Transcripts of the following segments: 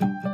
Sayın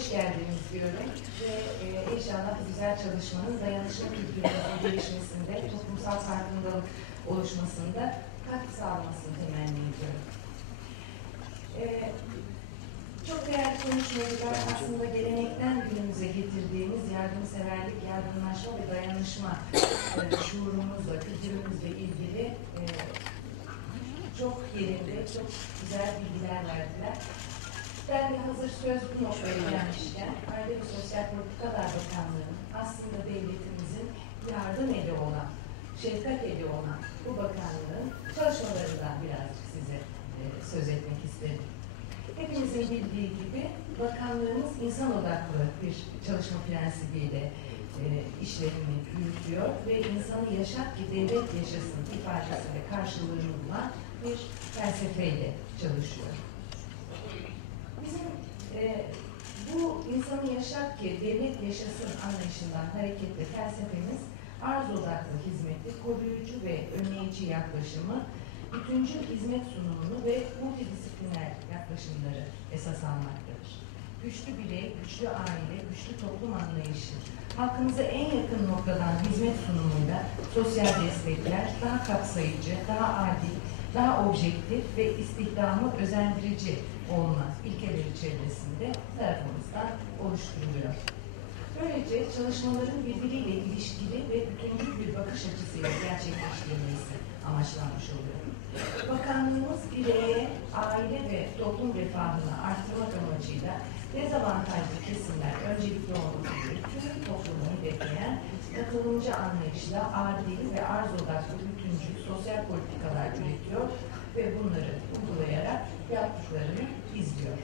hoş geldiniz diyorum ve e, inşallah güzel çalışmanın dayanışma kültürünün gelişmesinde, toplumsal farkındalık oluşmasında katkı sağlamasını temenni ediyorum. E, çok değerli konuşmacılar aslında gelenekten günümüze getirdiğimiz yardımseverlik, yardımlaşma ve dayanışma e, şuurumuzla, kültürümüzle ilgili e, çok yerinde, çok güzel bilgiler verdiler. Ben de hazır söz bu noktaya gelmişken, Aile ve Sosyal Politikalar Bakanlığı'nın aslında devletimizin yardım eli olan, şefkat eli olan bu bakanlığın çalışmalarından birazcık size e, söz etmek istedim. Hepimizin bildiği gibi bakanlığımız insan odaklı bir çalışma prensibiyle e, işlerini yürütüyor ve insanı yaşat ki devlet yaşasın ifadesi ve karşılığını bulan bir felsefeyle çalışıyor. E, bu insanı yaşat ki devlet yaşasın anlayışından hareketle felsefemiz arz odaklı hizmeti, koruyucu ve önleyici yaklaşımı, bütüncül hizmet sunumunu ve multidisipliner yaklaşımları esas almaktadır. Güçlü birey, güçlü aile, güçlü toplum anlayışı, halkımıza en yakın noktadan hizmet sunumuyla sosyal destekler daha kapsayıcı, daha adil, daha objektif ve istihdamı özendirici olma ilkeleri çevresinde tarafımızdan oluşturuluyor. Böylece çalışmaların birbiriyle ilişkili ve bütüncül bir bakış açısıyla gerçekleştirilmesi amaçlanmış oluyor. Bakanlığımız bireye, aile ve toplum refahını artırmak amacıyla dezavantajlı kesimler öncelikli olmak üzere tüm toplumu hedefleyen katılımcı anlayışla adil ve arz odaklı bütüncül sosyal politikalar üretiyor ve bunları uygulayarak yaptıklarını izliyor.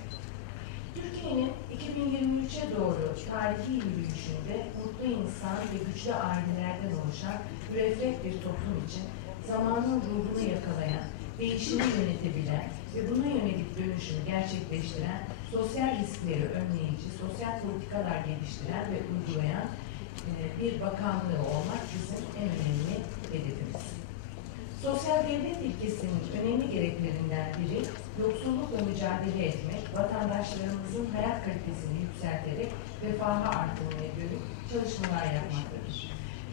Türkiye'nin 2023'e doğru tarihi yürüyüşünde mutlu insan ve güçlü ailelerden oluşan müreffeh bir toplum için zamanın ruhunu yakalayan, değişimi yönetebilen ve buna yönelik dönüşümü gerçekleştiren, sosyal riskleri önleyici, sosyal politikalar geliştiren ve uygulayan e, bir bakanlığı olmak bizim en önemli hedefimiz. Sosyal devlet ilkesinin önemli gereklerinden biri yoksullukla mücadele etmek, vatandaşlarımızın hayat kalitesini yükselterek refahı artırmaya dönük çalışmalar yapmaktadır.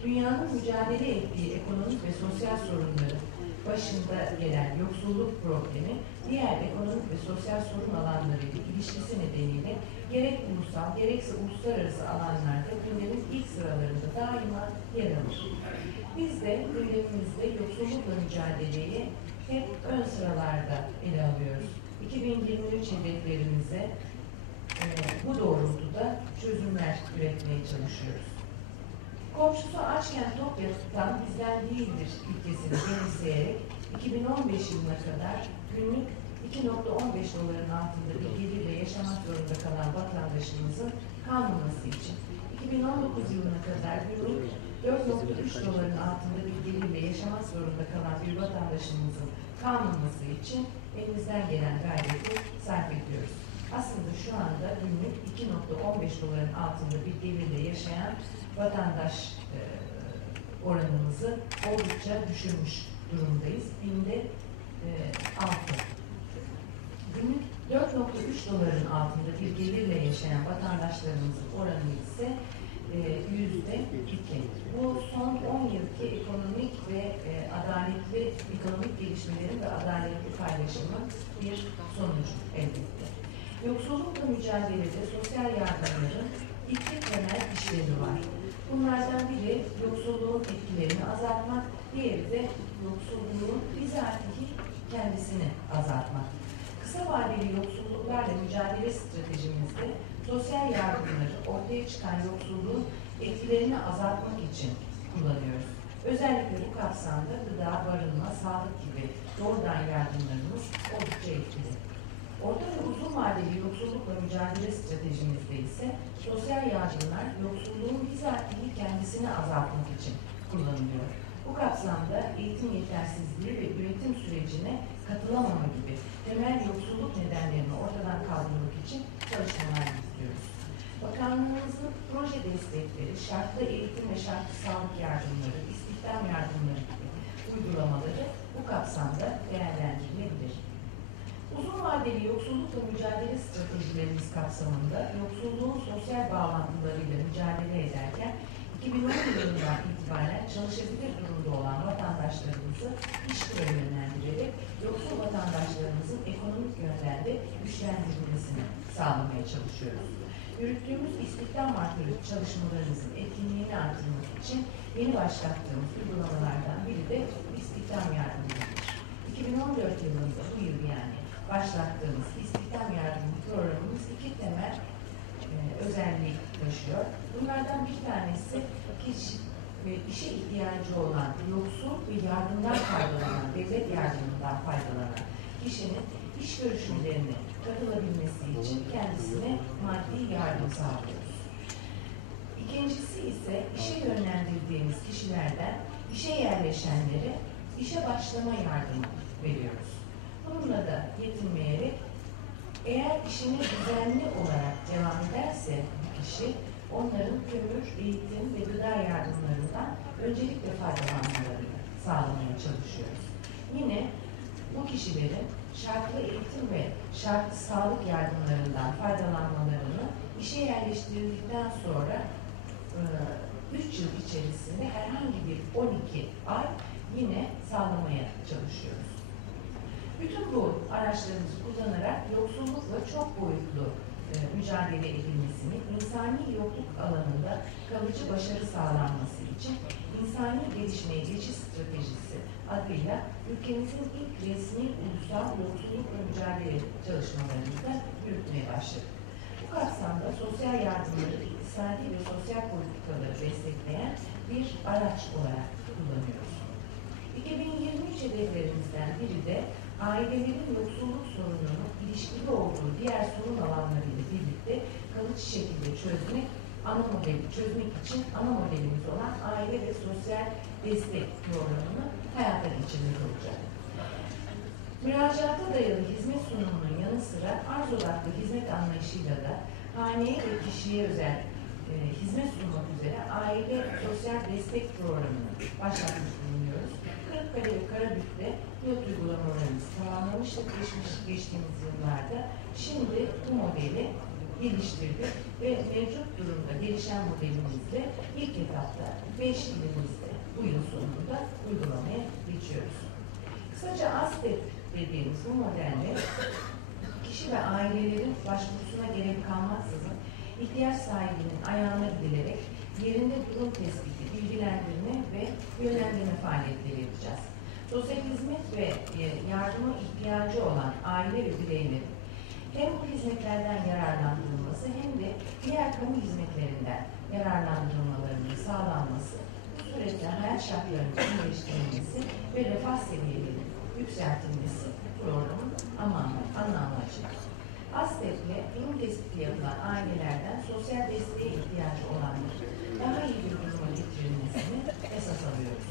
Dünyanın mücadele ettiği ekonomik ve sosyal sorunları başında gelen yoksulluk problemi diğer ekonomik ve sosyal sorun alanlarıyla ilişkisi nedeniyle gerek ulusal gerekse uluslararası alanlarda gündemin ilk sıralarında daima yer alır. Biz de gündemimizde yoksullukla mücadeleyi hep ön sıralarda ele alıyoruz. 2023 hedeflerimize e, bu doğrultuda çözümler üretmeye çalışıyoruz. Komşusu açken tok tutan bizden değildir ilkesini benimseyerek 2015 yılına kadar günlük 2.15 doların altında bir gelirle yaşamak zorunda kalan vatandaşımızın kalmaması için 2019 yılına kadar günlük 4.3 doların altında bir gelirle yaşamak zorunda kalan bir vatandaşımızın kalmaması için elimizden gelen gayreti sarf ediyoruz. Aslında şu anda günlük 2.15 doların altında bir gelirle yaşayan vatandaş e, oranımızı oldukça düşürmüş durumdayız. Binde e, 6. Günlük 4.3 doların altında bir gelirle yaşayan vatandaşlarımızın oranı ise yüzde iki. Bu son 10 yılki ekonomik ve e, adaletli ekonomik gelişmelerin ve adaletli paylaşımın bir sonucu elbette. Yoksullukla mücadelede sosyal yardımların iki temel işlevi var. Bunlardan biri yoksulluğun etkilerini azaltmak, diğeri de yoksulluğun bizatihi kendisini azaltmak. Kısa vadeli yoksulluklarla mücadele stratejimizde sosyal yardımları ortaya çıkan yoksulluğun etkilerini azaltmak için kullanıyoruz. Özellikle bu kapsamda gıda, barınma, sağlık gibi doğrudan yardımlarımız oldukça etkili. Orta ve uzun vadeli yoksullukla mücadele stratejimizde ise sosyal yardımlar yoksulluğun bizatihi kendisini azaltmak için kullanılıyor. Bu kapsamda eğitim yetersizliği ve üretim sürecine katılamama gibi temel yoksulluk nedenlerini ortadan kaldırmak için çalışmalar yürütüyoruz. Bakanlığımızın proje destekleri, şartlı eğitim ve şartlı sağlık yardımları, istihdam yardımları gibi uygulamaları bu kapsamda değerlendirilebilir. Uzun vadeli yoksullukla mücadele stratejilerimiz kapsamında yoksulluğun sosyal bağlantılarıyla mücadele ederken 2010 yılından itibaren çalışabilir durumda olan vatandaşlarımızı işkura yönlendirerek yoksul vatandaşlarımızın ekonomik yönden de güçlendirilmesini sağlamaya çalışıyoruz. Yürüttüğümüz istihdam artırıcı çalışmalarımızın etkinliğini artırmak için yeni başlattığımız uygulamalardan biri de istihdam yardımıdır. 2014 yılında bu yıl yani başlattığımız istihdam yardımı programımız iki temel e, özellik taşıyor. Bunlardan bir tanesi kişi ve işe ihtiyacı olan yoksul ve yardımdan faydalanan, devlet yardımından faydalanan kişinin iş görüşmelerine katılabilmesi için kendisine maddi yardım sağlıyoruz. İkincisi ise işe yönlendirdiğimiz kişilerden işe yerleşenlere işe başlama yardımı veriyoruz. Bununla da yetinmeyerek eğer işine düzenli olarak devam ederse kişi onların kömür, eğitim ve gıda yardımlarından öncelikle faydalanmalarını sağlamaya çalışıyoruz. Yine bu kişilerin şartlı eğitim ve şartlı sağlık yardımlarından faydalanmalarını işe yerleştirildikten sonra 3 yıl içerisinde herhangi bir 12 ay yine sağlamaya çalışıyoruz. Bütün bu araçlarımızı kullanarak yoksullukla çok boyutlu e, mücadele edilmesini, insani yokluk alanında kalıcı başarı sağlanması için insani gelişmeye geçiş stratejisi adıyla ülkemizin ilk resmi ulusal yoksullukla mücadele çalışmalarını da yürütmeye başladık. Bu kapsamda sosyal yardımları, iktisadi ve sosyal politikaları destekleyen bir araç olarak kullanıyoruz. 2023 hedeflerimizden biri de ailelerin yoksulluk sorununu ilişkili olduğu diğer sorun alanlarıyla birlikte kalıcı şekilde çözmek, ana modeli çözmek için ana modelimiz olan aile ve sosyal destek programını hayata geçirmek olacak. Müracaata dayalı hizmet sunumunun yanı sıra arz odaklı hizmet anlayışıyla da haneye ve kişiye özel e, hizmet sunmak üzere aile sosyal destek programını başlatmış bulunuyoruz. Kırıkkale ve Karabük'te pilot uygulamalarımızı tamamlamıştık geçmiş, geçtiğimiz yıllarda. Şimdi bu modeli geliştirdik ve mevcut durumda gelişen modelimizle ilk etapta 5 ilimizde bu yıl sonunda uygulamaya geçiyoruz. Kısaca ASTEP dediğimiz bu modelle kişi ve ailelerin başvurusuna gerek kalmaksızın ihtiyaç sahibinin ayağına gidilerek yerinde durum tespiti, bilgilendirme ve yönlendirme faaliyetleri yapacağız. Sosyal hizmet ve e, yardıma ihtiyacı olan aile ve bireylerin hem bu hizmetlerden yararlandırılması hem de diğer kamu hizmetlerinden yararlandırılmalarının sağlanması, bu süreçte hayat şartlarının iyileştirilmesi ve refah seviyelerinin yükseltilmesi programın amanı, ana amacı. ASTEP'le durum tespiti yapılan ailelerden sosyal desteğe ihtiyacı olanların daha iyi bir duruma getirilmesini esas alıyoruz.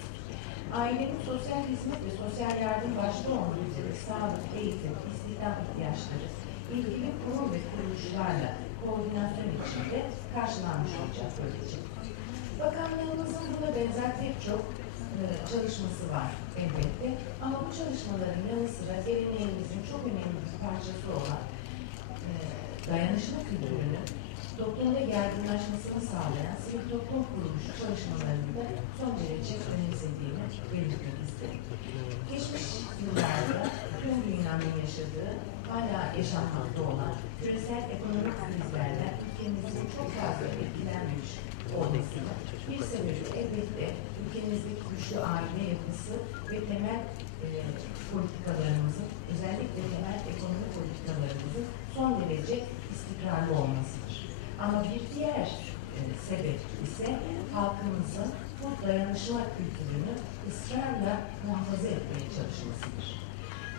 Ailenin sosyal hizmet ve sosyal yardım başta olmak üzere sağlık, eğitim, istihdam ihtiyaçları ilgili kurum ve kuruluşlarla koordinasyon içinde karşılanmış olacak böylece. Bakanlığımızın buna benzer pek çok e, çalışması var elbette. Ama bu çalışmaların yanı sıra geleneğimizin çok önemli bir parçası olan e, dayanışma kültürünün toplumda yaygınlaşmasını sağlayan sivil toplum kuruluşu çalışmalarını da son derece önemsediğini belirtmek isterim. Geçmiş yıllarda tüm dünyanın yaşadığı, hala yaşanmakta olan küresel ekonomik krizlerden ülkemizin çok fazla etkilenmemiş olmasının bir sebebi elbette ülkemizdeki güçlü aile yapısı ve temel e, politikalarımızın, özellikle temel ekonomi politikalarımızın son derece istikrarlı olmasıdır. Ama bir diğer e, sebep ise halkımızın bu dayanışma kültürünü ısrarla muhafaza etmeye çalışmasıdır.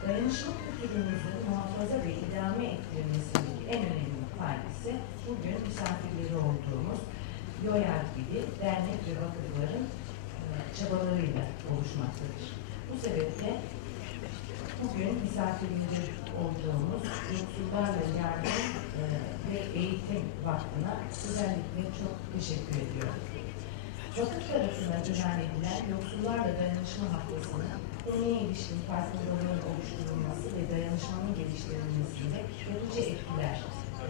Dayanışma kültürümüzü muhafaza ve idame ettirmesindeki en önemli faydası bugün misafirleri olduğumuz YOYAR gibi dernek ve vakıfların e, çabalarıyla oluşmaktadır. Bu sebeple bugün misafirleri olduğumuz Yoksullarla Yardım e, ve Eğitim Vakfı'na özellikle çok teşekkür ediyorum. Vakıf tarafından ilan edilen Yoksullarla Dayanışma Haftası'nın konuya ilişkin farkındalığı oluşturulması ve dayanışmanın geliştirilmesinde yapıcı etkiler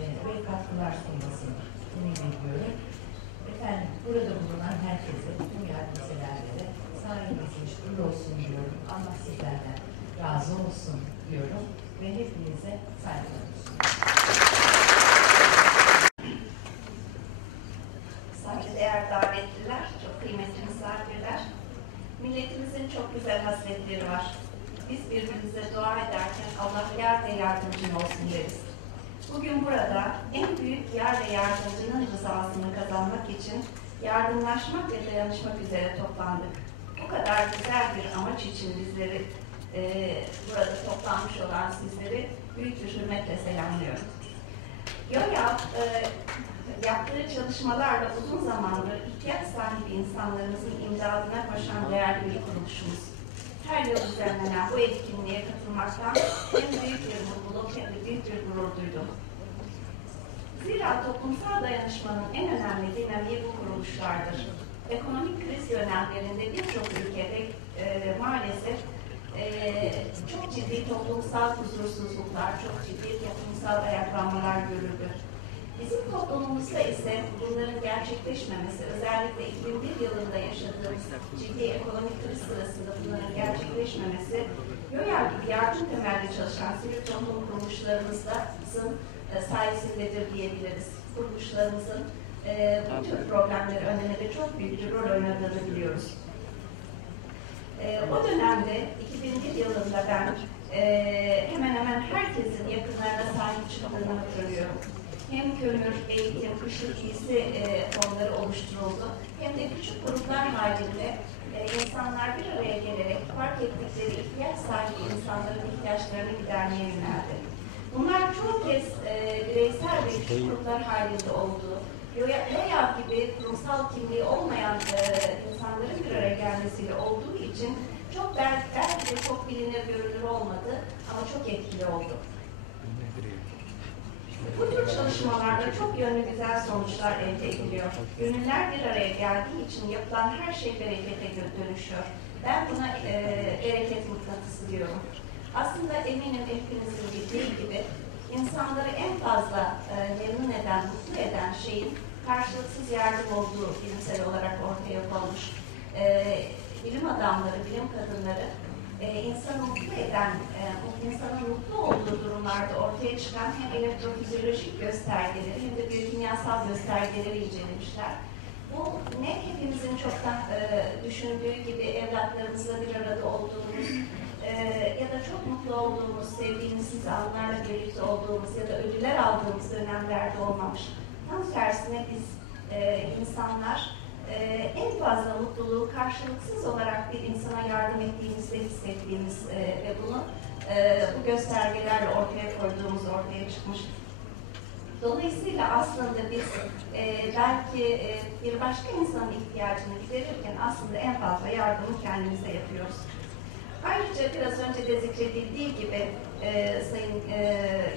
e, ve katkılar sunmasını ümit ediyorum. Efendim, burada bulunan herkese, tüm yardımseverlere sayenizde şükür olsun diyorum. Allah sizlerden razı olsun diyorum ve hepinize saygılarımı sunuyorum. Saygıdeğer davetliler, çok kıymetli misafirler. Milletimizin çok güzel hasletleri var. Biz birbirimize dua ederken Allah yar ve yardımcın olsun deriz. Bugün burada en büyük yar ve yardımcının rızasını kazanmak için yardımlaşmak ve dayanışmak üzere toplandık. Bu kadar güzel bir amaç için bizleri e, burada toplanmış olan sizleri büyük bir hürmetle selamlıyorum. YOYA e, yaptığı çalışmalarla uzun zamandır ihtiyaç sahibi insanlarımızın imdadına koşan değerli bir kuruluşumuz. Her yıl düzenlenen bu etkinliğe katılmaktan hem büyük bir mutluluk hem de büyük bir gurur duydum. Zira toplumsal dayanışmanın en önemli dinamiği bu kuruluşlardır. Ekonomik kriz dönemlerinde birçok ülkede e, maalesef e, çok ciddi toplumsal huzursuzluklar, çok ciddi toplumsal ayaklanmalar görüldü. Bizim toplumumuzda ise bunların gerçekleşmemesi, özellikle 2001 yılında yaşadığımız ciddi ekonomik kriz sırasında bunların gerçekleşmemesi, YÖYAR gibi yardım temelli çalışan sivil toplum kuruluşlarımızın e, sayesindedir diyebiliriz. Kuruluşlarımızın e, bu tür problemleri önlemede çok büyük bir rol oynadığını biliyoruz. E, o dönemde 2001 yılında ben e, hemen hemen herkesin yakınlarına sahip çıktığını hatırlıyorum. Hem kömür, eğitim, kışlık giysi e, fonları oluşturuldu. Hem de küçük gruplar halinde e, insanlar bir araya gelerek fark ettikleri ihtiyaç sahibi insanların ihtiyaçlarını gidermeye yöneldi. Bunlar çoğu kez e, bireysel ve küçük gruplar halinde oldu. Veya gibi kurumsal kimliği olmayan e, insanların bir araya gelmesiyle olduğu için çok belki de çok bilinir görünür olmadı ama çok etkili oldu. Bu tür çalışmalarda çok yönlü güzel sonuçlar elde ediliyor. Gönüller bir araya geldiği için yapılan her şey berekete dönüşüyor. Ben buna e, bereket mıknatısı diyorum. Aslında eminim hepinizin bildiği gibi insanları en fazla e, memnun eden, mutlu eden şeyin karşılıksız yardım olduğu bilimsel olarak ortaya konmuş. E, bilim adamları, bilim kadınları e, insanı mutlu eden, e, insanın mutlu olduğu durumlarda ortaya çıkan hem elektrofizyolojik göstergeleri hem de biyokimyasal göstergeleri incelemişler. Bu ne hepimizin çoktan e, düşündüğü gibi evlatlarımızla bir arada olduğumuz e, ya da çok mutlu olduğumuz, sevdiğimiz insanlarla birlikte olduğumuz ya da ödüller aldığımız dönemlerde olmamış. Tam tersine biz e, insanlar e, mutluluğu karşılıksız olarak bir insana yardım ettiğimizde hissettiğimiz e, ve bunu e, bu göstergelerle ortaya koyduğumuz ortaya çıkmış. Dolayısıyla aslında biz e, belki e, bir başka insanın ihtiyacını giderirken aslında en fazla yardımı kendimize yapıyoruz. Ayrıca biraz önce de zikredildiği gibi e, Sayın e,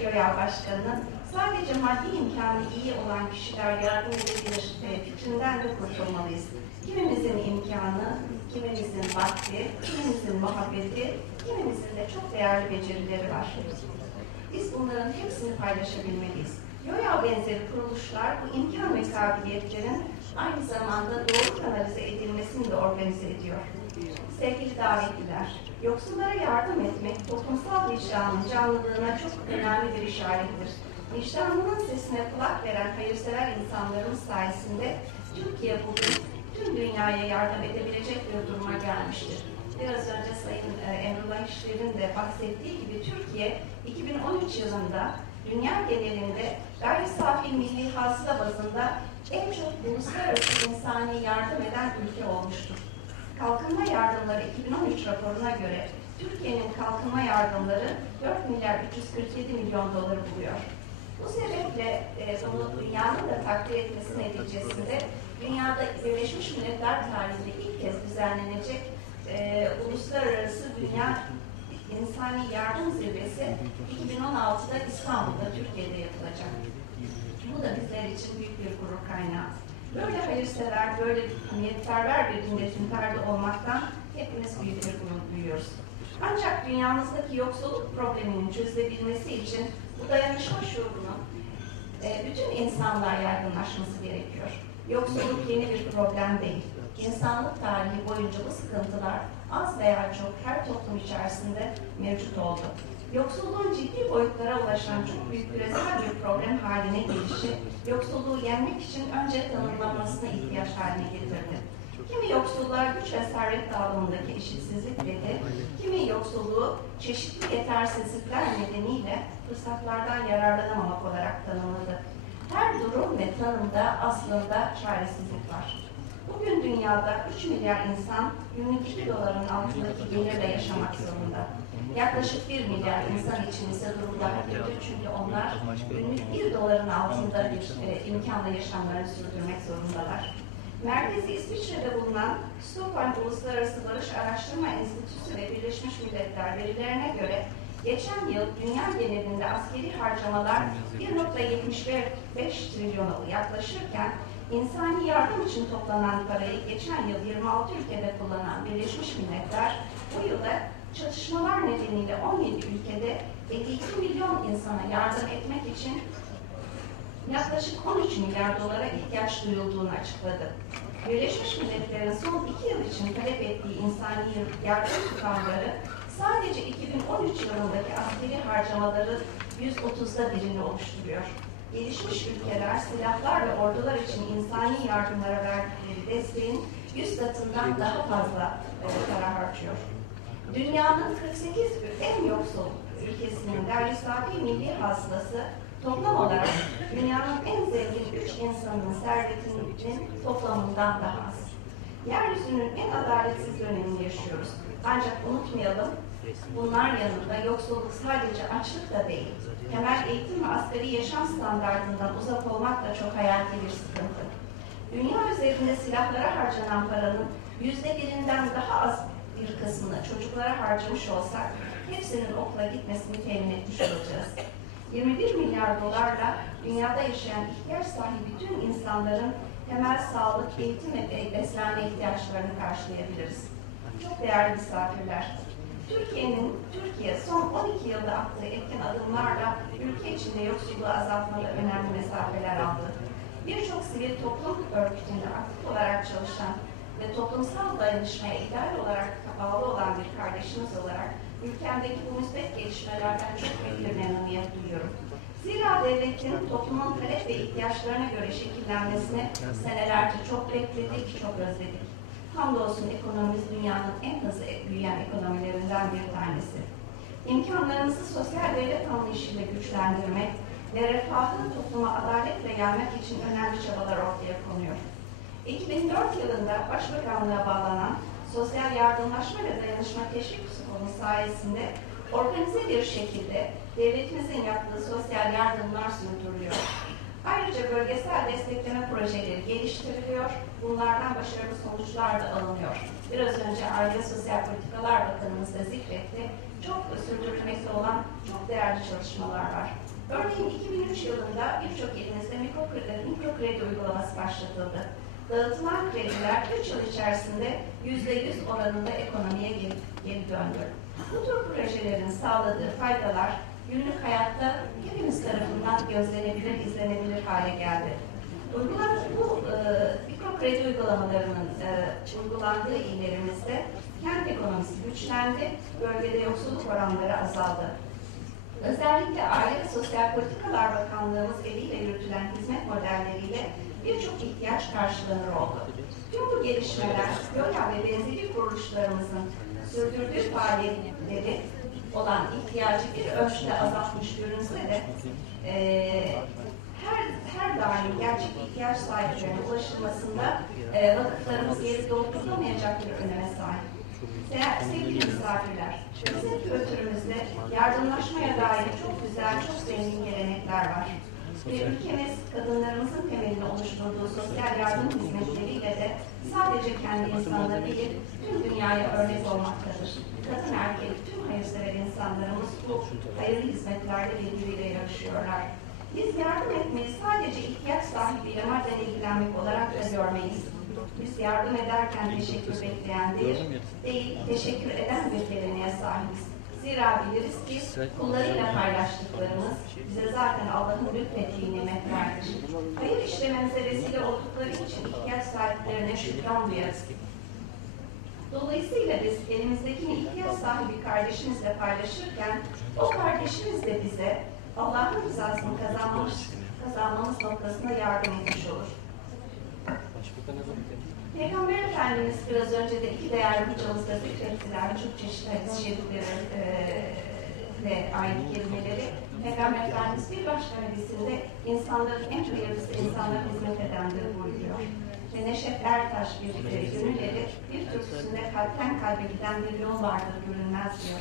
Yoyal Başkanı'nın sadece maddi imkanı iyi olan kişiler yardım edebilir e, fikrinden de kurtulmalıyız. Kimimizin imkanı, kimimizin vakti, kimimizin muhabbeti, kimimizin de çok değerli becerileri var. Biz bunların hepsini paylaşabilmeliyiz. YOYA benzeri kuruluşlar bu imkan ve kabiliyetlerin aynı zamanda doğru kanalize edilmesini de organize ediyor. Sevgili davetliler, yoksullara yardım etmek toplumsal vicdanın canlılığına çok önemli bir işarettir. Vicdanının sesine kulak veren hayırsever insanlarımız sayesinde Türkiye bugün tüm dünyaya yardım edebilecek bir duruma gelmiştir. Biraz önce Sayın e, Emrullah İşler'in de bahsettiği gibi Türkiye 2013 yılında dünya genelinde gayri safi milli hasıla bazında en çok uluslararası insani yardım eden ülke olmuştur. Kalkınma yardımları 2013 raporuna göre Türkiye'nin kalkınma yardımları 4 milyar 347 milyon doları buluyor. Bu sebeple e, bunu dünyanın da takdir etmesi neticesinde dünyada Birleşmiş Milletler tarihinde ilk kez düzenlenecek e, uluslararası dünya insani yardım zirvesi 2016'da İstanbul'da Türkiye'de yapılacak. Bu da bizler için büyük bir gurur kaynağı. Böyle hayırsever, böyle niyetperver bir milletin ferdi olmaktan hepimiz büyük bir gurur duyuyoruz. Ancak dünyamızdaki yoksulluk probleminin çözülebilmesi için bu dayanışma şuurunun e, bütün insanlar yaygınlaşması gerekiyor. Yoksulluk yeni bir problem değil. İnsanlık tarihi boyunca bu sıkıntılar az veya çok her toplum içerisinde mevcut oldu. Yoksulluğun ciddi boyutlara ulaşan çok büyük küresel bir problem haline gelişi, yoksulluğu yenmek için önce tanımlanmasına ihtiyaç haline getirdi. Kimi yoksullar güç ve servet dağılımındaki eşitsizlik dedi, kimi yoksulluğu çeşitli yetersizlikler nedeniyle fırsatlardan yararlanamamak olarak tanımladı. Her durum ve tanımda aslında çaresizlik var. Bugün dünyada 3 milyar insan günlük 2 doların altındaki gelirle yaşamak zorunda. Yaklaşık 1 milyar insan için ise durum daha kötü çünkü onlar günlük 1 doların altında bir e, imkanla yaşamlarını sürdürmek zorundalar. Merkezi İsviçre'de bulunan Stockholm Uluslararası Barış Araştırma Enstitüsü ve Birleşmiş Milletler verilerine göre geçen yıl dünya genelinde askeri harcamalar 1.75 trilyona yaklaşırken insani yardım için toplanan parayı geçen yıl 26 ülkede kullanan Birleşmiş Milletler bu yılda çatışmalar nedeniyle 17 ülkede 52 milyon insana yardım etmek için yaklaşık 13 milyar dolara ihtiyaç duyulduğunu açıkladı. Birleşmiş Milletler'in son iki yıl için talep ettiği insani yardım tutarları sadece 2013 yılındaki askeri harcamaların 130'da birini oluşturuyor. Gelişmiş ülkeler silahlar ve ordular için insani yardımlara verdikleri desteğin 100 katından daha fazla e, para harcıyor. Dünyanın 48 en yoksul ülkesinin gayri safi milli hasılası toplam olarak dünyanın en zengin üç insanın servetinin toplamından daha az. Yeryüzünün en adaletsiz dönemini yaşıyoruz. Ancak unutmayalım, bunlar yanında yoksulluk sadece açlık da değil, temel eğitim ve asgari yaşam standartından uzak olmak da çok hayati bir sıkıntı. Dünya üzerinde silahlara harcanan paranın yüzde birinden daha az bir kısmını çocuklara harcamış olsak, hepsinin okula gitmesini temin etmiş olacağız. 21 milyar dolarla dünyada yaşayan ihtiyaç sahibi tüm insanların temel sağlık, eğitim ve beslenme ihtiyaçlarını karşılayabiliriz. Çok değerli misafirler, Türkiye'nin Türkiye son 12 yılda attığı etkin adımlarla ülke içinde yoksulluğu azaltmada önemli mesafeler aldı. Birçok sivil toplum örgütünde aktif olarak çalışan ve toplumsal dayanışmaya ideal olarak bağlı olan bir kardeşimiz olarak ülkemdeki bu müsbet gelişmelerden çok büyük bir memnuniyet duyuyorum. Zira devletin toplumun talep ve ihtiyaçlarına göre şekillenmesini senelerce çok bekledik, çok özledik. Hamdolsun ekonomimiz dünyanın en hızlı büyüyen ekonomilerinden bir tanesi. İmkanlarımızı sosyal devlet anlayışıyla güçlendirmek ve refahı topluma adaletle gelmek için önemli çabalar ortaya konuyor. 2004 yılında Başbakanlığa bağlanan Sosyal Yardımlaşma ve Dayanışma Teşvik Fonu sayesinde organize bir şekilde devletimizin yaptığı sosyal yardımlar sürdürülüyor. Ayrıca bölgesel destekleme projeleri geliştiriliyor, bunlardan başarılı sonuçlar da alınıyor. Biraz önce Aile Sosyal Politikalar Bakanımız da zikretti, çok sürdürülmekte olan çok değerli çalışmalar var. Örneğin 2003 yılında birçok ilimizde mikro kredi, mikro kredi uygulaması başlatıldı. Dağıtılan krediler 3 yıl içerisinde %100 oranında ekonomiye geri, geri döndü. Bu tür projelerin sağladığı faydalar günlük hayatta hepimiz tarafından gözlenebilir, izlenebilir hale geldi. Uygulan, bu e, mikro kredi uygulamalarının e, uygulandığı illerimizde kent ekonomisi güçlendi, bölgede yoksulluk oranları azaldı. Özellikle Aile ve Sosyal Politikalar Bakanlığımız eliyle yürütülen hizmet modelleriyle birçok ihtiyaç karşılanır oldu. Tüm bu gelişmeler, YOLA ve benzeri kuruluşlarımızın sürdürdüğü faaliyetleri olan ihtiyacı bir ölçüde azaltmış görünse de e, her her daim gerçek ihtiyaç sahiplerine ulaşılmasında e, vakıflarımız yeri doldurulamayacak bir öneme sahip. Değer- Sevgili misafirler, bizim kültürümüzde yardımlaşmaya dair çok güzel, çok zengin gelenekler var. Ve ülkemiz kadınlarımızın temelini oluşturduğu sosyal yardım hizmetleriyle de sadece kendi insanları değil, tüm dünyaya örnek olmaktadır. Kadın erkek tüm hayırsever insanlarımız bu hayırlı hizmetlerde birbiriyle yarışıyorlar. Biz yardım etmeyi sadece ihtiyaç sahibiyle madden ilgilenmek olarak da görmeyiz. Biz yardım ederken teşekkür bekleyen değil, değil teşekkür eden bir geleneğe sahibiz. Zira biliriz ki kullarıyla paylaştıklarımız bize zaten Allah'ın lütfettiği nimetlerdir. Hayır işlememize vesile oldukları için ihtiyaç sahiplerine şükran duyarız. Dolayısıyla biz elimizdekini ihtiyaç sahibi kardeşimizle paylaşırken o kardeşimiz de bize Allah'ın rızasını kazanmamız, kazanmamız noktasında yardım etmiş olur. Peygamber Efendimiz biraz önce de iki değerli hocamız da zikrettiler. Çok çeşitli hadis-i şerifleri e, ayet kelimeleri. Peygamber Efendimiz bir başka hadisinde insanların en hayırlısı insanlara hizmet edendir buyuruyor. Ve Neşet Ertaş bir gönülleri bir türküsünde kalpten kalbe giden bir yol vardır görünmez diyor.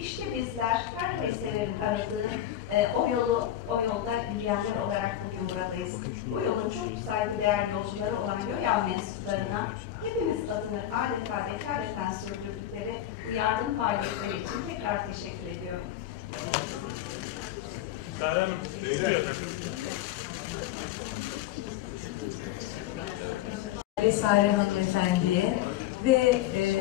İşte bizler her hayırseverin aradığı e, o yolu, o yolda yürüyenler olarak bugün buradayız. Bu yolun çok saygıdeğer yolcuları olan Yoyan mensuplarına hepimiz adını adeta vekaleten sürdürdükleri bu yardım faaliyetleri için tekrar teşekkür ediyorum. Sare Hanım, buyurun. Sare Hanımefendi'ye ve e,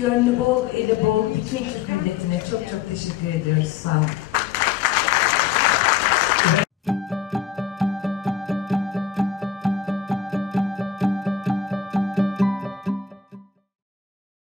gönlü bol, eli bol piknik milletine çok çok teşekkür ediyoruz. Sağ olun.